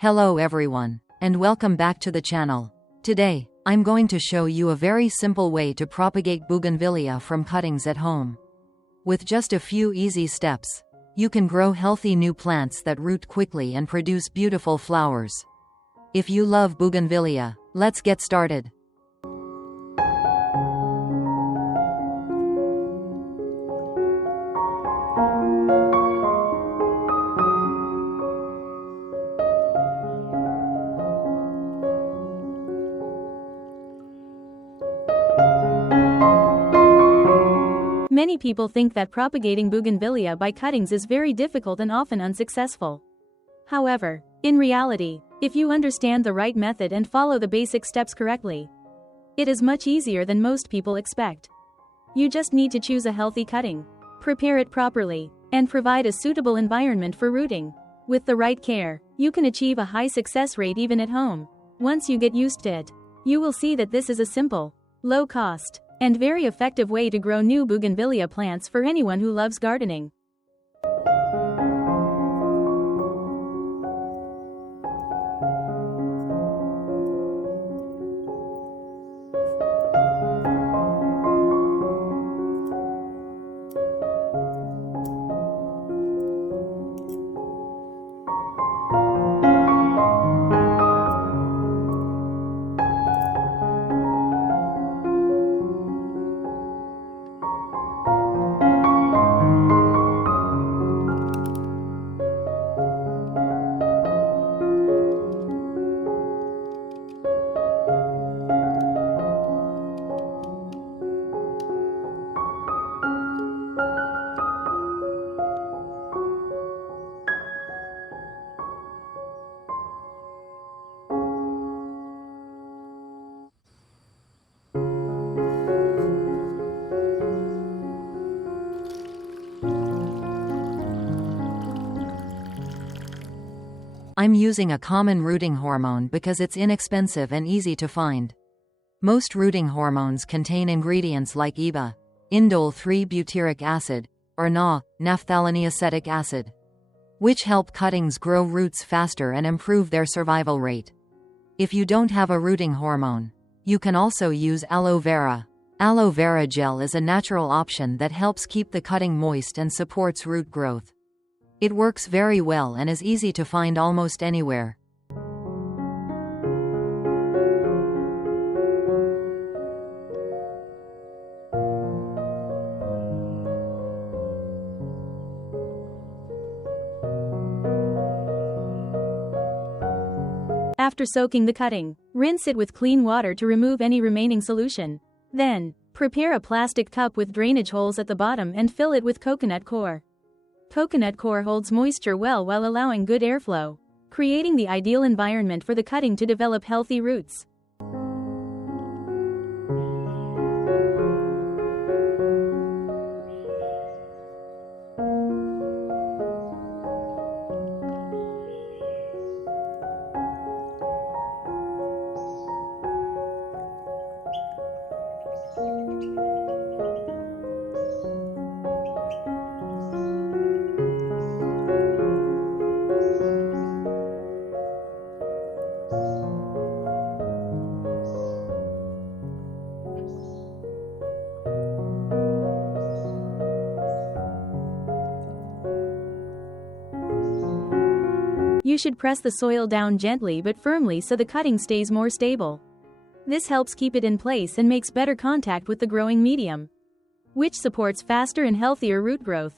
Hello everyone, and welcome back to the channel. Today, I'm going to show you a very simple way to propagate Bougainvillea from cuttings at home. With just a few easy steps, you can grow healthy new plants that root quickly and produce beautiful flowers. If you love Bougainvillea, let's get started. Many people think that propagating Bougainvillea by cuttings is very difficult and often unsuccessful. However, in reality, if you understand the right method and follow the basic steps correctly, it is much easier than most people expect. You just need to choose a healthy cutting, prepare it properly, and provide a suitable environment for rooting. With the right care, you can achieve a high success rate even at home. Once you get used to it, you will see that this is a simple, low-cost, and very effective way to grow new Bougainvillea plants for anyone who loves gardening. I'm using a common rooting hormone because it's inexpensive and easy to find. Most rooting hormones contain ingredients like EBA, indole 3-butyric acid, or Na, naphthalene acid, which help cuttings grow roots faster and improve their survival rate. If you don't have a rooting hormone, you can also use aloe vera. Aloe vera gel is a natural option that helps keep the cutting moist and supports root growth. It works very well and is easy to find almost anywhere. After soaking the cutting, rinse it with clean water to remove any remaining solution. Then, prepare a plastic cup with drainage holes at the bottom and fill it with coconut coir. Coconut coir holds moisture well while allowing good airflow, creating the ideal environment for the cutting to develop healthy roots. You should press the soil down gently but firmly so the cutting stays more stable. This helps keep it in place and makes better contact with the growing medium, which supports faster and healthier root growth.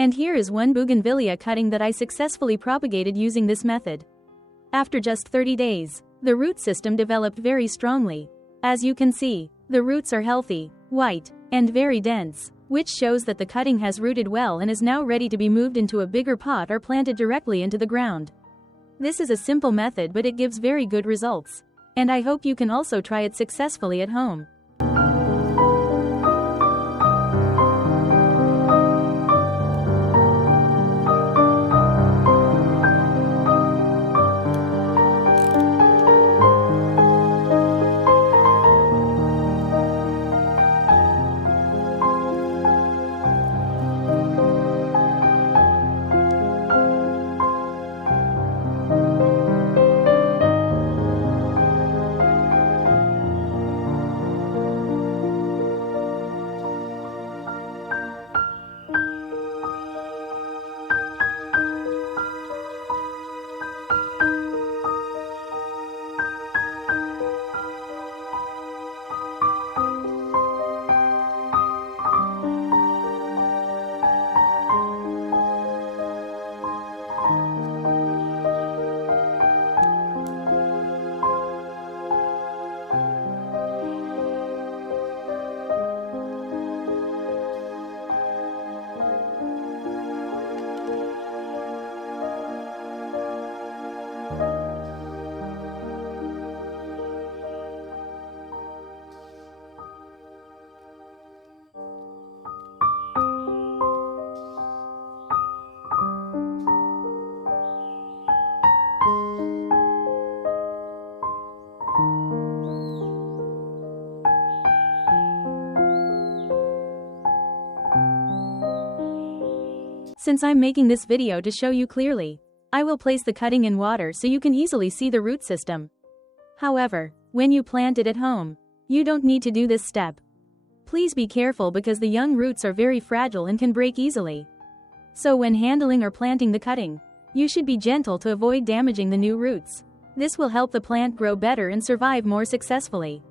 And here is one Bougainvillea cutting that I successfully propagated using this method. After just 30 days, the root system developed very strongly. As you can see, the roots are healthy, white, and very dense, which shows that the cutting has rooted well and is now ready to be moved into a bigger pot or planted directly into the ground. This is a simple method, but it gives very good results. And I hope you can also try it successfully at home. Since I'm making this video to show you clearly, I will place the cutting in water so you can easily see the root system. However, when you plant it at home, you don't need to do this step. Please be careful because the young roots are very fragile and can break easily. So when handling or planting the cutting, you should be gentle to avoid damaging the new roots. This will help the plant grow better and survive more successfully.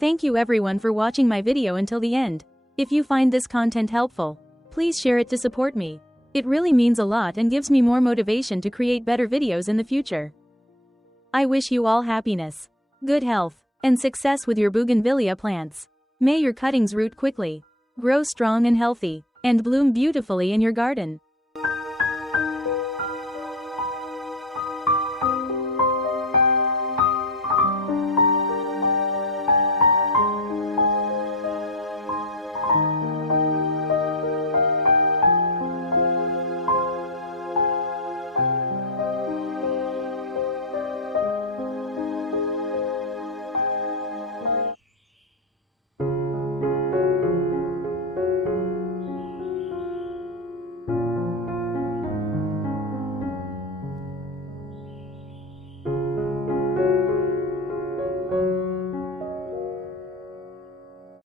Thank you everyone for watching my video until the end. If you find this content helpful, please share it to support me. It really means a lot and gives me more motivation to create better videos in the future. I wish you all happiness, good health, and success with your Bougainvillea plants. May your cuttings root quickly, grow strong and healthy, and bloom beautifully in your garden.